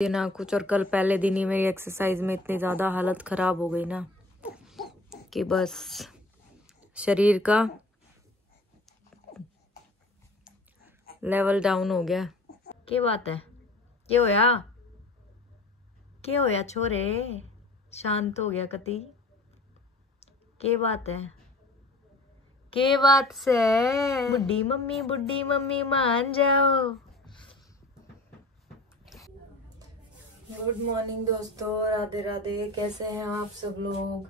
ना कुछ, और कल पहले दिन ही मेरी एक्सरसाइज में इतनी ज़्यादा हालत ख़राब हो गई ना कि बस शरीर का लेवल डाउन हो गया। क्या बात है? क्या होया? क्या होया छोरे? शांत हो गया कति? क्या बात है? के बात से बुड्ढी मम्मी मान जाओ। गुड मॉर्निंग दोस्तों, राधे राधे। कैसे हैं आप सब लोग?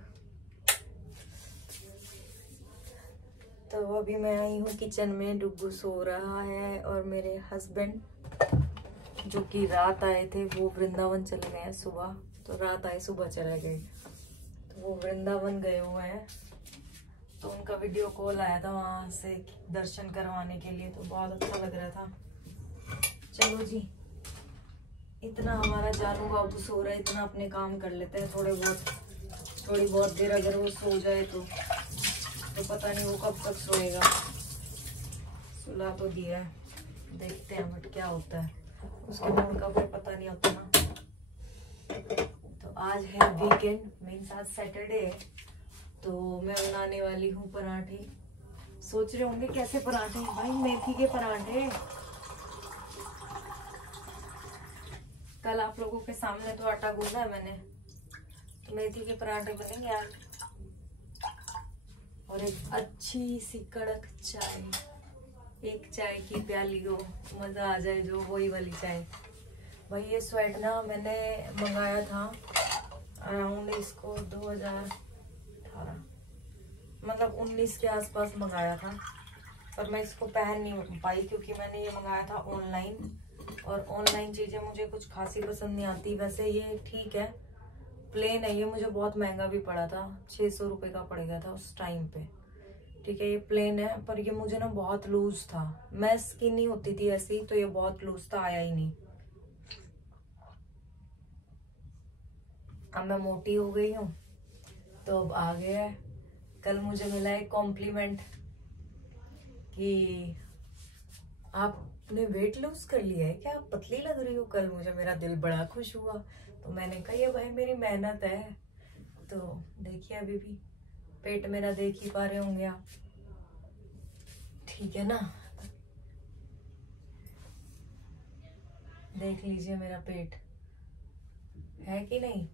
तो अभी मैं आई हूँ किचन में, डुग्गू सो रहा है और मेरे हस्बैंड जो कि रात आए थे वो वृंदावन चले गए हैं सुबह। तो रात आए सुबह चले गए, तो वो वृंदावन गए हुए हैं। तो उनका वीडियो कॉल आया था वहां से दर्शन करवाने के लिए, तो बहुत अच्छा लग रहा था। चलो जी, इतना हमारा जानू बाबू सो रहा है, इतना अपने काम कर लेते हैं थोड़ी बहुत देर। अगर वो सो जाए तो पता नहीं वो कब तक सोएगा। सुला तो दिया है, देखते हैं बट क्या होता है उसके बाद का कोई पता नहीं होता ना। तो आज है वीकेंड, मीन्स आज सैटरडे है। तो मैं बनाने वाली हूँ पराठे। सोच रहे होंगे कैसे पराठे? भाई मेथी के पराठे। कल आप लोगों के सामने तो आटा गूंदा है मैंने, तो मेथी के पराठे बनेंगे आज। और एक अच्छी सी कड़क चाय, एक चाय की प्याली हो, मजा आ जाए जो, वही वाली चाय। भाई ये स्वेट ना मैंने मंगाया था अराउंड इसको 2018 मतलब 19 के आसपास मंगाया था, पर मैं इसको पहन नहीं पाई क्योंकि मैंने ये मंगाया था ऑनलाइन, और ऑनलाइन चीजें मुझे कुछ खासी पसंद नहीं आती। वैसे ये ठीक है, प्लेन है, ये मुझे बहुत महंगा भी पड़ा था, 600 रुपये का पड़ गया था उस टाइम पे। ठीक है, ये प्लेन है, पर ये मुझे ना बहुत लूज था। मैं स्किनी होती थी ऐसी, तो ये बहुत लूज था, आया ही नहीं। अब मैं मोटी हो गई हूँ तो अब आ गया है। कल मुझे मिला एक कॉम्प्लीमेंट कि आपने वेट लूज कर लिया है क्या, आप पतली लग रही हो। कल मुझे मेरा दिल बड़ा खुश हुआ, तो मैंने कहा ये भाई मेरी मेहनत है। तो देखिए अभी भी पेट मेरा देख ही पा रहे होंगे आप, ठीक है ना? देख लीजिए मेरा पेट है कि नहीं,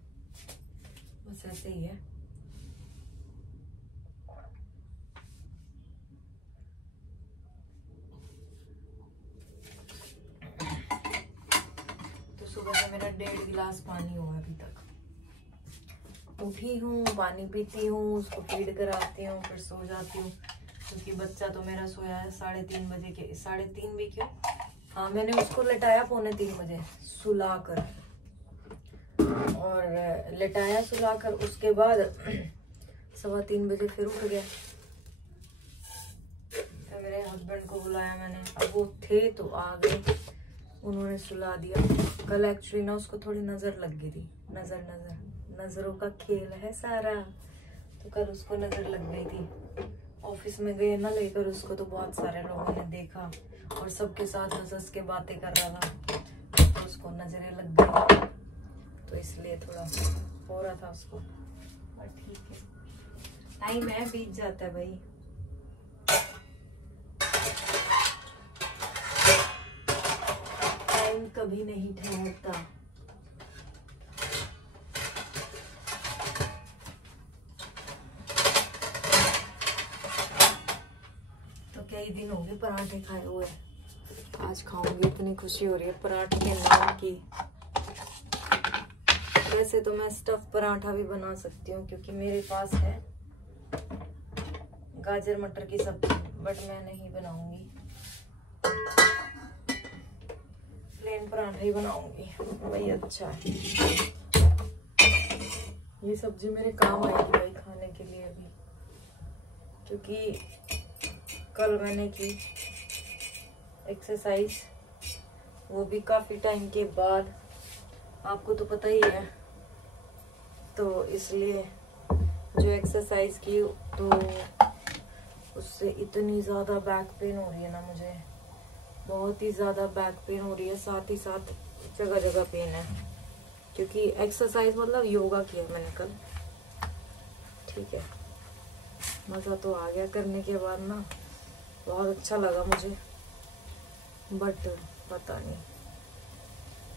बस ऐसे ही है। तो सुबह से मेरा 1.5 गिलास पानी हुआ अभी तक। उठी हूँ, पानी पीती हूँ, उसको फीड कराती हूँ, फिर सो जाती हूँ क्योंकि बच्चा तो मेरा सोया है 3:30 बजे के। 3:30 भी क्यों, हाँ मैंने उसको लेटाया 2:45 बजे सुलाकर, और लेटाया सुलाकर उसके बाद 3:15 बजे फिर उठ गया। फिर मेरे हस्बैंड को बुलाया मैंने, अब वो थे तो आ गए, उन्होंने सुला दिया। कल एक्चुअली ना उसको थोड़ी नजर लग गई थी, नजरों का खेल है सारा, तो कल उसको नजर लग गई थी। ऑफिस में गए ना लेकर उसको, तो बहुत सारे लोगों ने देखा और सबके साथ हंस के बातें कर रहा था, तो उसको नजरें लग गई, तो इसलिए थोड़ा हो रहा था उसको। और ठीक है, टाइम है, बीत जाता है भाई। टाइम कभी नहीं ठहरता। तो कई दिन हो गए पराठे खाए हुए, आज खाऊंगी, इतनी खुशी हो रही है पराठे के नाम की। वैसे तो मैं स्टफ पराठा भी बना सकती हूँ क्योंकि मेरे पास है गाजर मटर की सब्जी, बट मैं नहीं बनाऊंगी, प्लेन पराठा ही बनाऊंगी, वही अच्छा है। ये सब्जी मेरे काम आएगी भाई खाने के लिए भी, क्योंकि कल मैंने की एक्सरसाइज, वो भी काफी टाइम के बाद, आपको तो पता ही है। तो इसलिए जो एक्सरसाइज की तो उससे इतनी ज़्यादा बैक पेन हो रही है ना मुझे, बहुत ही ज़्यादा बैक पेन हो रही है, साथ ही साथ जगह जगह पेन है, क्योंकि एक्सरसाइज मतलब योगा किया मैंने कल। ठीक है, मज़ा तो आ गया करने के बाद ना, बहुत अच्छा लगा मुझे, बट पता नहीं,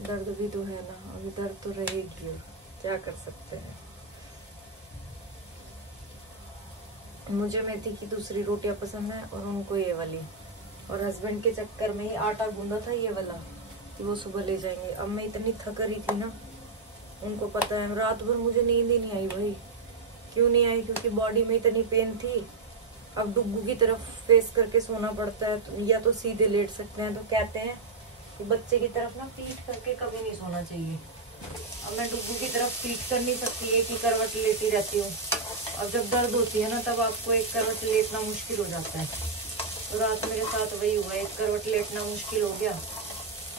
दर्द भी तो है ना, अभी दर्द तो रहेगी, क्या कर सकते हैं। मुझे मेथी की दूसरी रोटियां पसंद है और उनको ये वाली, और हस्बैंड के चक्कर में ही आटा गूंदा था ये वाला कि वो सुबह ले जाएंगे। अब मैं इतनी थक रही थी ना, उनको पता है, रात भर मुझे नींद ही नहीं आई भाई। क्यों नहीं आई? क्योंकि बॉडी में इतनी पेन थी। अब डुग्गू की तरफ फेस करके सोना पड़ता है, तो या तो सीधे लेट सकते हैं। तो कहते हैं कि बच्चे की तरफ ना पीठ करके कभी नहीं सोना चाहिए। अब मैं डुग्गू की तरफ पीठ कर नहीं सकती, एक ही करवट लेटी रहती हूँ। अब जब दर्द होती है ना, तब आपको एक करवट लेटना मुश्किल हो जाता है। तो रात मेरे साथ वही हुआ, एक करवट लेटना मुश्किल हो गया,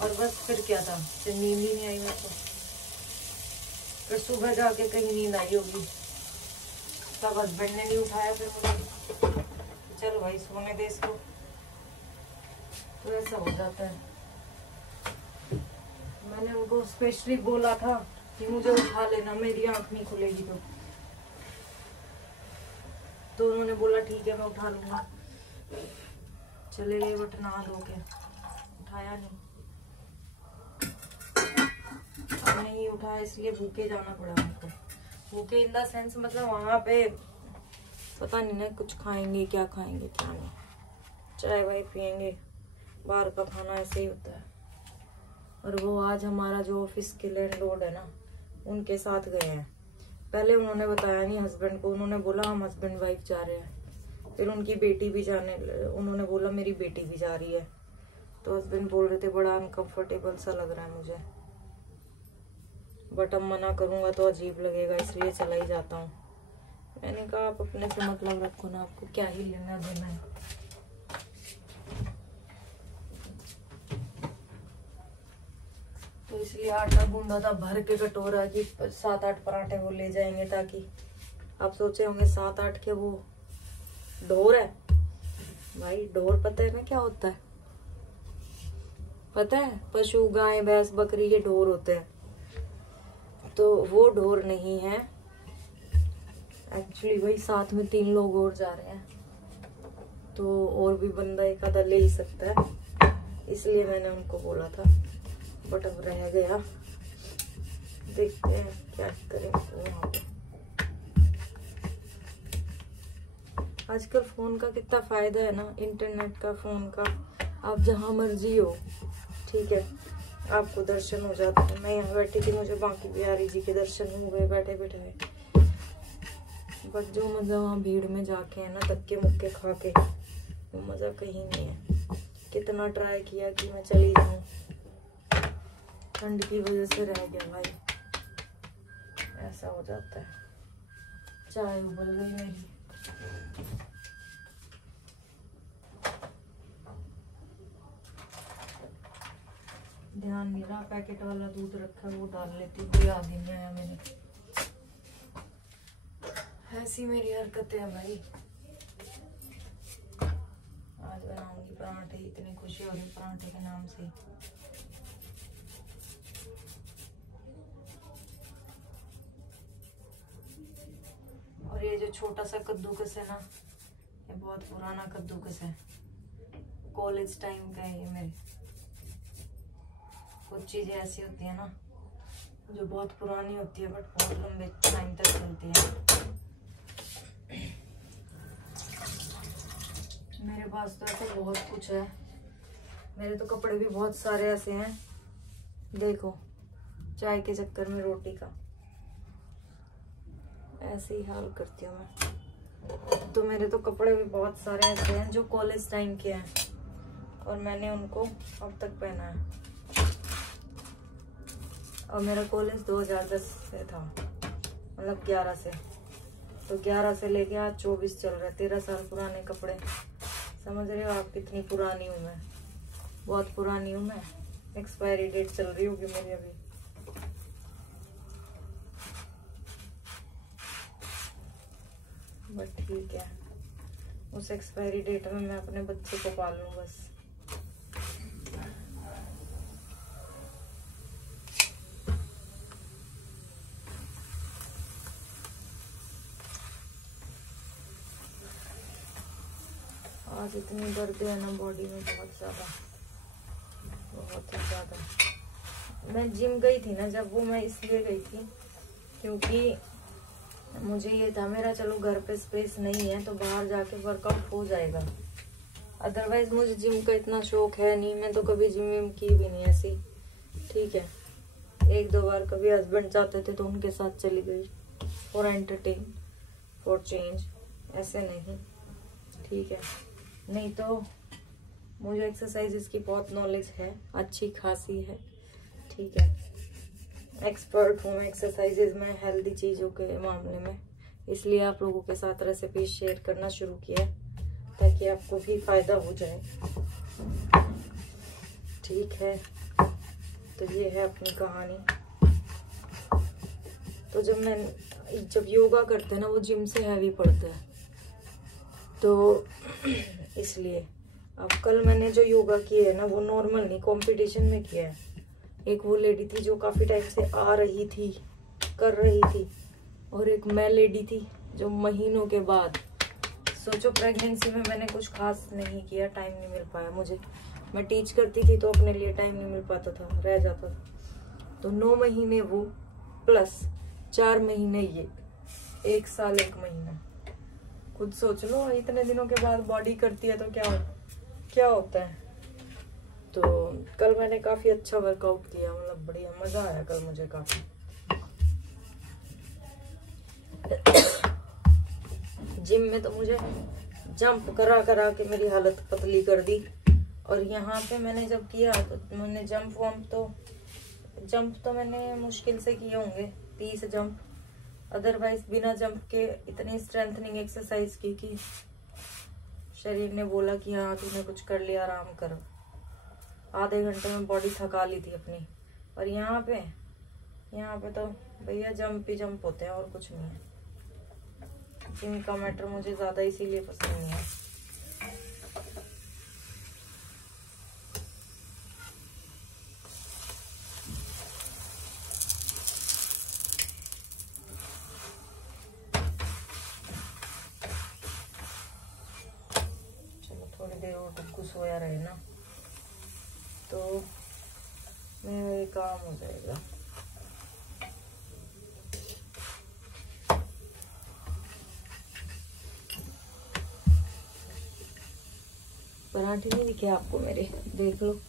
और बस फिर क्या था, फिर नींद ही नहीं आई मेरे को। फिर सुबह जाके कहीं नींद आई होगी, तब हस्बैंड ने नहीं उठाया फिर मुझे, चलो भाई सोने दे इसको। तो ऐसा हो जाता है। मैंने उनको स्पेशली बोला था कि मुझे उठा लेना, मेरी आंख नहीं खुलेगी तो उन्होंने बोला ठीक है मैं उठा लूंगा। चले गए, बट नहा धो के उठाया नहीं। अब नहीं उठाया, इसलिए भूखे जाना पड़ा हमको। भूखे इन द सेंस मतलब वहां पे पता नहीं ना कुछ खाएंगे, क्या खाएंगे क्या नहीं, चाय वाय पियेंगे, बाहर का खाना ऐसे ही होता है। और वो आज हमारा जो ऑफिस के लैंडलॉर्ड है ना, उनके साथ गए हैं। पहले उन्होंने बताया नहीं हस्बैंड को, उन्होंने बोला हम हस्बैंड वाइफ जा रहे हैं। फिर उनकी बेटी भी जाने, उन्होंने बोला मेरी बेटी भी जा रही है। तो हस्बैंड बोल रहे थे बड़ा अनकंफर्टेबल सा लग रहा है मुझे, बट अब मना करूंगा तो अजीब लगेगा, इसलिए चला ही जाता हूँ। मैंने कहा आप अपने से मतलब रखो ना, आपको क्या ही लेना देना है। तो इसलिए आटा गूंदा था भर के कटोरा की 7-8 पराठे वो ले जाएंगे, ताकि आप सोचे होंगे 7-8 के वो ढोर है। भाई ढोर पता है ना क्या होता है? पता है, पशु गाय भैंस बकरी ये ढोर होते हैं। तो वो ढोर नहीं है एक्चुअली, वही साथ में 3 लोग और जा रहे हैं, तो और भी बंदा एक आधा ले ही सकता है, इसलिए मैंने उनको बोला था, बट अब रह गया। देखते हैं क्या करें वहाँ पे। आजकल फोन का कितना फायदा है ना, इंटरनेट का, फोन का। आप जहाँ मर्जी हो, ठीक है, आपको दर्शन हो जाते हैं। मैं यहाँ बैठी थी, मुझे बांकी बिहारी जी के दर्शन हो गए बैठे बैठे। बट जो मजा वहाँ भीड़ में जाके है ना, धक्के मुक्के खा के, वो मजा कहीं नहीं है। कितना ट्राई किया कि मैं चली जाऊं, ठंड की वजह से रह गया भाई, ऐसा हो जाता है। चाय उबल गई मेरी। ध्यान नहीं रहा, पैकेट वाला दूध रखा है वो डाल लेती हूँ, कोई आगे नहीं आया मैंने। ऐसी मेरी हरकतें हैं भाई। आज बनाऊंगी पराठे, इतनी खुशी हो रही पराठे के नाम से। और ये जो छोटा सा कद्दूकस है ना, ये बहुत पुराना कद्दूकस है, कॉलेज टाइम का है ये मेरे। कुछ चीजें ऐसी होती है ना जो बहुत पुरानी होती है, बट बहुत लंबे टाइम तक चलती है। मेरे पास तो ऐसा बहुत कुछ है, मेरे तो कपड़े भी बहुत सारे ऐसे हैं। देखो, चाय के चक्कर में रोटी का ऐसे ही हाल करती हूँ मैं। तो मेरे तो कपड़े भी बहुत सारे ऐसे हैं जो कॉलेज टाइम के हैं, और मैंने उनको अब तक पहना है। और मेरा कॉलेज 2010 से था, मतलब 11 से, तो 11 से लेके आज 24 चल रहा है, 13 साल पुराने कपड़े। समझ रहे हो आप कितनी पुरानी हूँ मैं? बहुत पुरानी हूँ मैं, एक्सपायरी डेट चल रही होगी मेरी अभी। बट ठीक है, उस एक्सपायरी डेट में मैं अपने बच्चे को पाल लूँ बस। आज इतनी दर्द है ना बॉडी में, बहुत ज़्यादा, बहुत ही ज़्यादा। मैं जिम गई थी ना जब, वो मैं इसलिए गई थी क्योंकि मुझे ये था मेरा चलो घर पे स्पेस नहीं है तो बाहर जाके वर्कआउट हो जाएगा। अदरवाइज मुझे जिम का इतना शौक है नहीं, मैं तो कभी जिम विम की भी नहीं ऐसी। ठीक है, 1-2 बार कभी हस्बैंड जाते थे तो उनके साथ चली गई फॉर एंटरटेन, फॉर चेंज, ऐसे नहीं। ठीक है, नहीं तो मुझे एक्सरसाइजेस की बहुत नॉलेज है, अच्छी खासी है। ठीक है, एक्सपर्ट हूँ एक्सरसाइजेज में, हेल्दी चीज़ों के मामले में, इसलिए आप लोगों के साथ रेसिपी शेयर करना शुरू किया ताकि आपको भी फायदा हो जाए। ठीक है, तो ये है अपनी कहानी। तो जब योगा करते हैं ना, वो जिम से हैवी पड़ता है, तो इसलिए अब कल मैंने जो योगा किया है ना, वो नॉर्मल नहीं, कंपटीशन में किया है। एक वो लेडी थी जो काफ़ी टाइम से आ रही थी, कर रही थी, और एक मैं लेडी थी जो महीनों के बाद। सोचो, प्रेगनेंसी में मैंने कुछ खास नहीं किया, टाइम नहीं मिल पाया मुझे। मैं टीच करती थी तो अपने लिए टाइम नहीं मिल पाता था, रह जाता था। तो 9 महीने वो प्लस 4 महीने ये, 1 साल 1 महीना। खुद सोच लो, इतने दिनों के बाद बॉडी करती है तो क्या होता है। तो कल मैंने काफ़ी अच्छा वर्कआउट किया, मतलब बढ़िया मज़ा आया कल मुझे काफ़ी। जिम में तो मुझे जंप करा करा के मेरी हालत पतली कर दी, और यहाँ पे मैंने जब किया तो मैंने जंप तो मैंने मुश्किल से किए होंगे 30 जंप। अदरवाइज बिना जंप के इतनी स्ट्रेंथनिंग एक्सरसाइज की कि शरीर ने बोला कि हाँ तूने कुछ कर लिया, आराम कर। आधे घंटे में बॉडी थका ली थी अपनी। और यहाँ पे तो भैया जंप ही जंप होते हैं और कुछ नहीं है। जिम का मैटर मुझे ज़्यादा इसीलिए पसंद नहीं है। चलो थोड़ी देर और डुग्गू सोया रहे ना तो मेरा काम हो जाएगा। पराठे नहीं दिखे आपको मेरे? देख लो,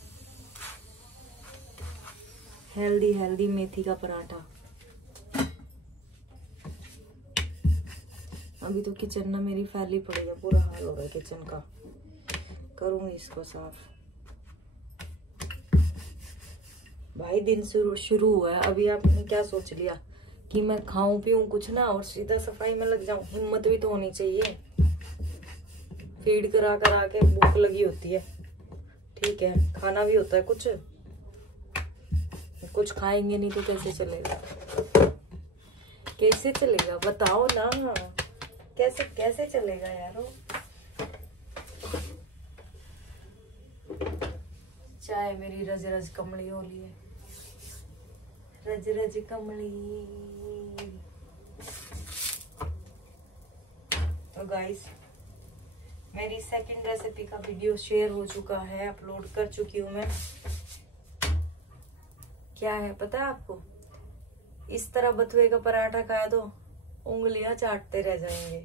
हेल्दी मेथी का पराठा। अभी तो किचन ना मेरी फैली पड़ी है, पूरा हाल हो गया किचन का। करूंगी इसको साफ। भाई दिन शुरू हुआ है, अभी आपने क्या सोच लिया कि मैं खाऊं पीऊं कुछ ना और सीधा सफाई में लग जाऊं? हिम्मत भी तो होनी चाहिए। फीड करा करा के भूख लगी होती है। ठीक है, खाना भी होता है कुछ खाएंगे नहीं तो कैसे चलेगा? कैसे चलेगा बताओ ना, कैसे चलेगा यारो? चाय मेरी रज रज कमली हो ली है, रज रज कमली। तो गाइस, मेरी सेकंड रेसिपी का वीडियो शेयर हो चुका है, अपलोड कर चुकी हूँ मैं। क्या है पता है आपको? इस तरह बथुए का पराठा खाया तो उंगलियां चाटते रह जाएंगे।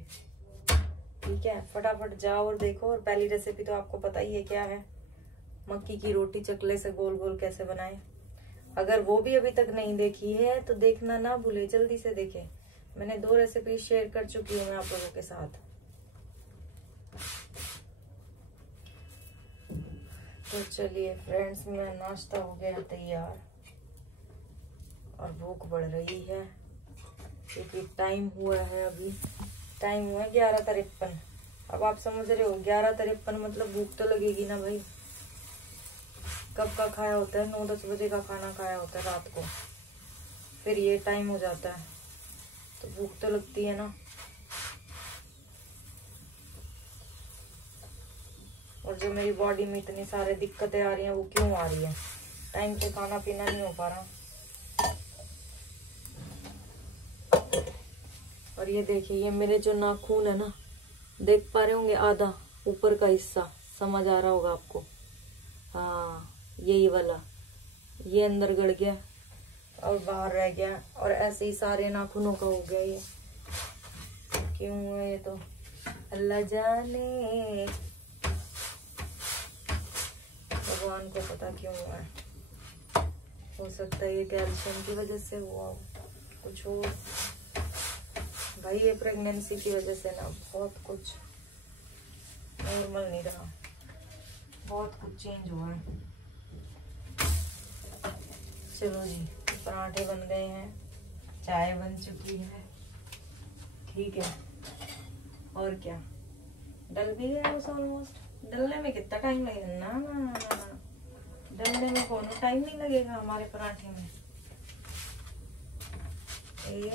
ठीक है, फटाफट जाओ और देखो। और पहली रेसिपी तो आपको पता ही है क्या है, मक्की की रोटी चकले से गोल गोल कैसे बनाए। अगर वो भी अभी तक नहीं देखी है तो देखना ना भूले, जल्दी से देखें। मैंने 2 रेसिपी शेयर कर चुकी हूँ मैं आप लोगों के साथ। तो चलिए फ्रेंड्स, मेरा नाश्ता हो गया तैयार और भूख बढ़ रही है क्योंकि टाइम हुआ है, अभी टाइम हुआ है 11:53। अब आप समझ रहे हो 11:53 मतलब भूख तो लगेगी ना भाई। कब का खाया होता है? 9-10 बजे का खाना खाया होता है रात को, फिर ये टाइम हो जाता है तो भूख तो लगती है ना। और जो मेरी बॉडी में इतनी सारी दिक्कतें आ रही हैं वो क्यों आ रही है? टाइम से खाना पीना नहीं हो पा रहा। और ये देखिए, ये मेरे जो नाखून है ना, देख पा रहे होंगे, आधा ऊपर का हिस्सा समझ आ रहा होगा आपको। हाँ यही वाला, ये अंदर गड़ गया और बाहर रह गया, और ऐसे ही सारे नाखूनों का हो गया। ये क्यों है ये तो अल्लाह जाने, भगवान को पता क्यों हुआ है। हो सकता है ये कैल्शियम की वजह से हुआ, कुछ और। भाई ये प्रेगनेंसी की वजह से ना बहुत कुछ नॉर्मल नहीं रहा, बहुत कुछ चेंज हुआ है। चलो जी, पराठे बन गए हैं, चाय बन चुकी है, ठीक है। और क्या, डल भी गया बस ऑलमोस्ट। डलने में कितना टाइम लगेगा? ना ना ना ना, डलने में कौन टाइम नहीं लगेगा हमारे पराठे में। ये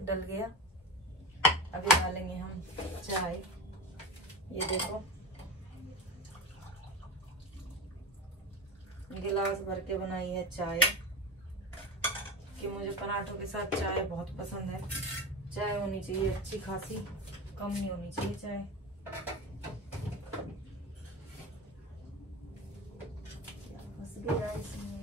डल गया, अभी डालेंगे हम चाय। ये देखो गिलास भर के बनाई है चाय, कि मुझे पराठों के साथ चाय बहुत पसंद है। चाय होनी चाहिए अच्छी खासी, कम नहीं होनी चाहिए चाय। फंस गया इसमें।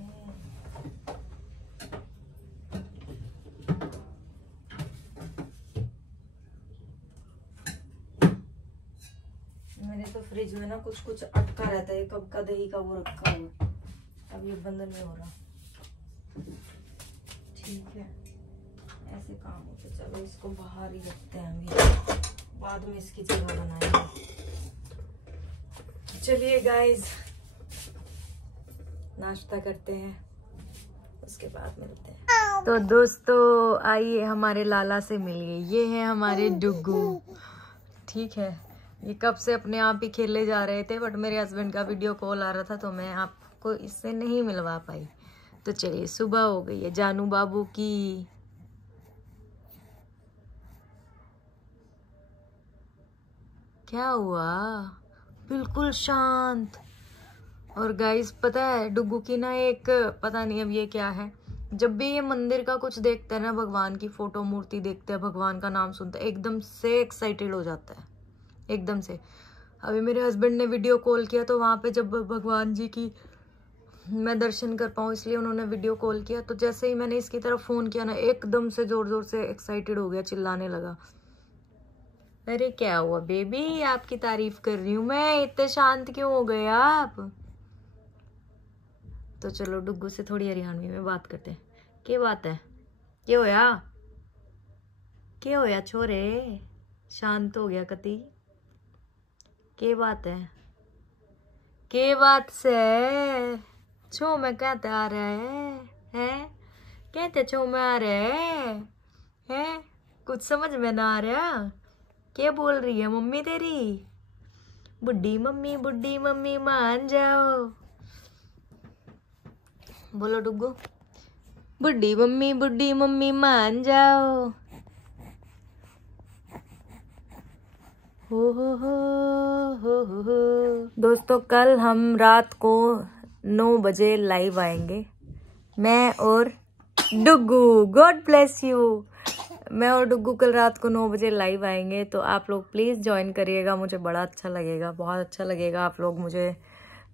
मेरे तो फ्रिज में ना कुछ कुछ अटका रहता है, कब का दही का वो रखा हुआ, अब ये बंद नहीं हो रहा। ठीक है, ऐसे काम होते। चलो इसको बाहर ही रखते हैं, अभी बाद में इसकी जगह बनाएंगे। चलिए गाइस, नाश्ता करते हैं, उसके बाद मिलते हैं। तो दोस्तों आइए हमारे लाला से मिलिए, ये है हमारे डुग्गू। ठीक है, ये कब से अपने आप ही खेले जा रहे थे, बट मेरे हस्बैंड का वीडियो कॉल आ रहा था तो मैं आपको इससे नहीं मिलवा पाई। तो चलिए, सुबह हो गई है जानू बाबू की। क्या हुआ? बिल्कुल शांत। और गाइस पता है डुग्गू की ना एक, पता नहीं अब ये क्या है, जब भी ये मंदिर का कुछ देखता है ना, भगवान की फोटो मूर्ति देखता है, भगवान का नाम सुनता है, एकदम से एक्साइटेड हो जाता है, एकदम से। अभी मेरे हस्बैंड ने वीडियो कॉल किया तो वहां पे जब भगवान जी की मैं दर्शन कर पाऊँ इसलिए उन्होंने वीडियो कॉल किया, तो जैसे ही मैंने इसकी तरफ फोन किया ना, एकदम से जोर जोर से एक्साइटेड हो गया, चिल्लाने लगा। अरे क्या हुआ बेबी, आपकी तारीफ कर रही हूँ मैं, इतने शांत क्यों हो गए आप? तो चलो डुग्गू से थोड़ी हरियाणवी में बात करते हैं। क्या बात है? क्या होया? क्या होया छोरे, शांत हो गया कति? क्या बात है? क्या बात से छो में कहते आ रहे हैं? कहते छो में आ रहे हैं? कुछ समझ में ना आ रहा। क्या बोल रही है मम्मी तेरी? बुड्ढी मम्मी मान जाओ। बोलो डुग्गू, बुड्ढी मम्मी मान जाओ। हो। दोस्तों कल हम रात को 9 बजे लाइव आएंगे, मैं और डुग्गू। God bless you. मैं और डुग्गू कल रात को 9 बजे लाइव आएंगे, तो आप लोग प्लीज ज्वाइन करिएगा, मुझे बड़ा अच्छा लगेगा, बहुत अच्छा लगेगा। आप लोग मुझे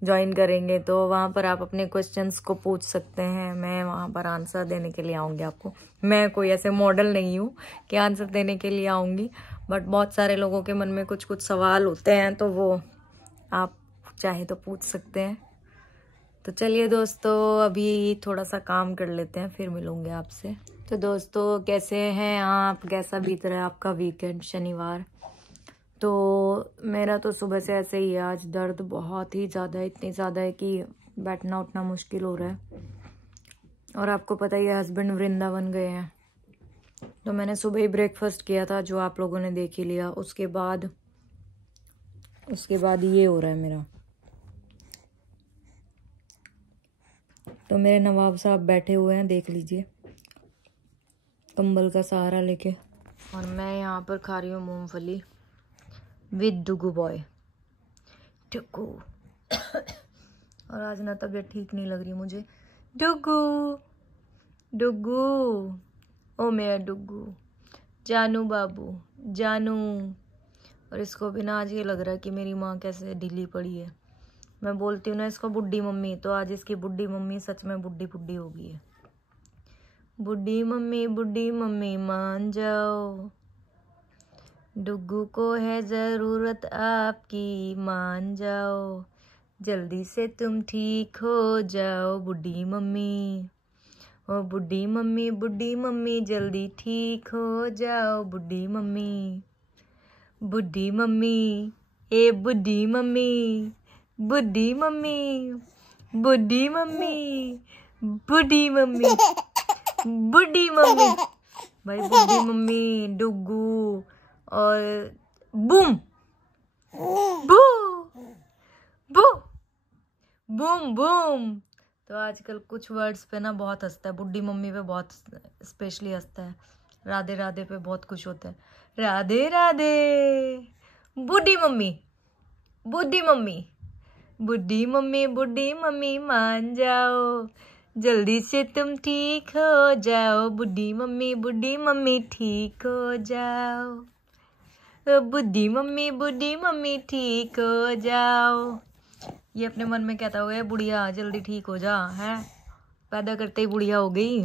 ज्वाइन करेंगे तो वहाँ पर आप अपने क्वेश्चंस को पूछ सकते हैं, मैं वहाँ पर आंसर देने के लिए आऊँगी आपको। मैं कोई ऐसे मॉडल नहीं हूँ कि आंसर देने के लिए आऊँगी, बट बहुत सारे लोगों के मन में कुछ कुछ सवाल होते हैं, तो वो आप चाहे तो पूछ सकते हैं। तो चलिए दोस्तों, अभी थोड़ा सा काम कर लेते हैं, फिर मिलूंगे आपसे। तो दोस्तों कैसे हैं आप, कैसा बीत रहा है आपका वीकेंड, शनिवार? तो मेरा तो सुबह से ऐसे ही है, आज दर्द बहुत ही ज़्यादा है, इतनी ज़्यादा है कि बैठना उठना मुश्किल हो रहा है। और आपको पता ही है हस्बैंड वृंदावन गए हैं, तो मैंने सुबह ही ब्रेकफास्ट किया था जो आप लोगों ने देख ही लिया। उसके बाद ये हो रहा है मेरा। तो मेरे नवाब साहब बैठे हुए हैं, देख लीजिए, कंबल का सहारा लेके, और मैं यहाँ पर खा रही हूँ मूंगफली विद डुगू बॉय डुगू। और आज ना तबीयत ठीक नहीं लग रही मुझे। डुगू ओ मेरा डुगू, जानू बाबू जानू, और इसको भी ना आज ये लग रहा है कि मेरी माँ कैसे ढीली पड़ी है। मैं बोलती हूँ ना इसको बुड्ढी मम्मी, तो आज इसकी बुड्ढी मम्मी सच में बुड्ढी बुड्ढी हो गई है। बुड्ढी मम्मी मान जाओ, डुग्गू को है ज़रूरत आपकी, मान जाओ, जल्दी से तुम ठीक हो जाओ बुड्ढी मम्मी। ओ बुड्ढी मम्मी जल्दी ठीक हो जाओ बुड्ढी मम्मी। बुड्ढी मम्मी, ए बुड्ढी मम्मी, बुड्ढी मम्मी, बुड्ढी मम्मी, बुड्ढी मम्मी, बुड्ढी मम्मी। भाई बुड्ढी मम्मी, डुग्गू और बूम बू बू बूम बूम। तो आजकल कुछ वर्ड्स पे ना बहुत हंसता है, बुड्ढी मम्मी पे बहुत स्पेशली हंसता है, राधे राधे पे बहुत खुश होता है, राधे राधे। बुड्ढी मम्मी, बुड्ढी मम्मी, बुड्ढी मम्मी मान जाओ, जल्दी से तुम ठीक हो जाओ बुड्ढी मम्मी ठीक हो जाओ, बुड्ढी मम्मी ठीक हो जाओ। ये अपने मन में कहता हुआ है बुढ़िया जल्दी ठीक हो जा, है पैदा करते ही बुढ़िया हो गई।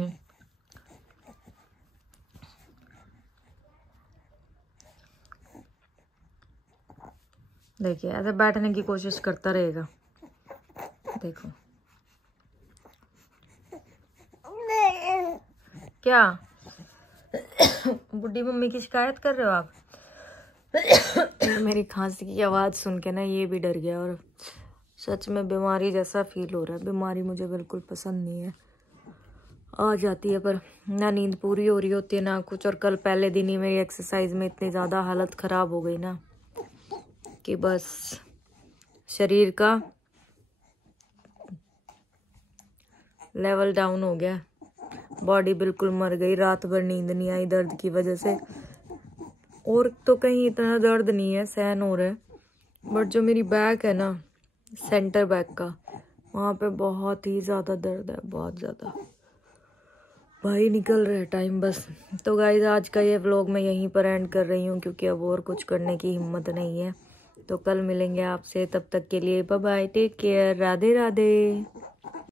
देखिए ऐसे बैठने की कोशिश करता रहेगा, देखो क्या बुड्ढी मम्मी की शिकायत कर रहे हो आप? मेरी खांसी की आवाज़ सुन के ना ये भी डर गया, और सच में बीमारी जैसा फील हो रहा है। बीमारी मुझे बिल्कुल पसंद नहीं है, आ जाती है पर ना नींद पूरी हो रही होती है ना कुछ। और कल पहले दिन ही मेरी एक्सरसाइज में इतनी ज़्यादा हालत ख़राब हो गई ना कि बस शरीर का लेवल डाउन हो गया, बॉडी बिल्कुल मर गई। रात भर नींद नहीं आई दर्द की वजह से, और तो कहीं इतना दर्द नहीं है, सहन हो रहा है, बट जो मेरी बैक है ना, सेंटर बैक का, वहाँ पे बहुत ही ज़्यादा दर्द है, बहुत ज़्यादा। भाई निकल रहा है टाइम बस। तो गाइस आज का ये व्लॉग मैं यहीं पर एंड कर रही हूँ, क्योंकि अब और कुछ करने की हिम्मत नहीं है। तो कल मिलेंगे आपसे, तब तक के लिए bye bye, take care, Radhe Radhe.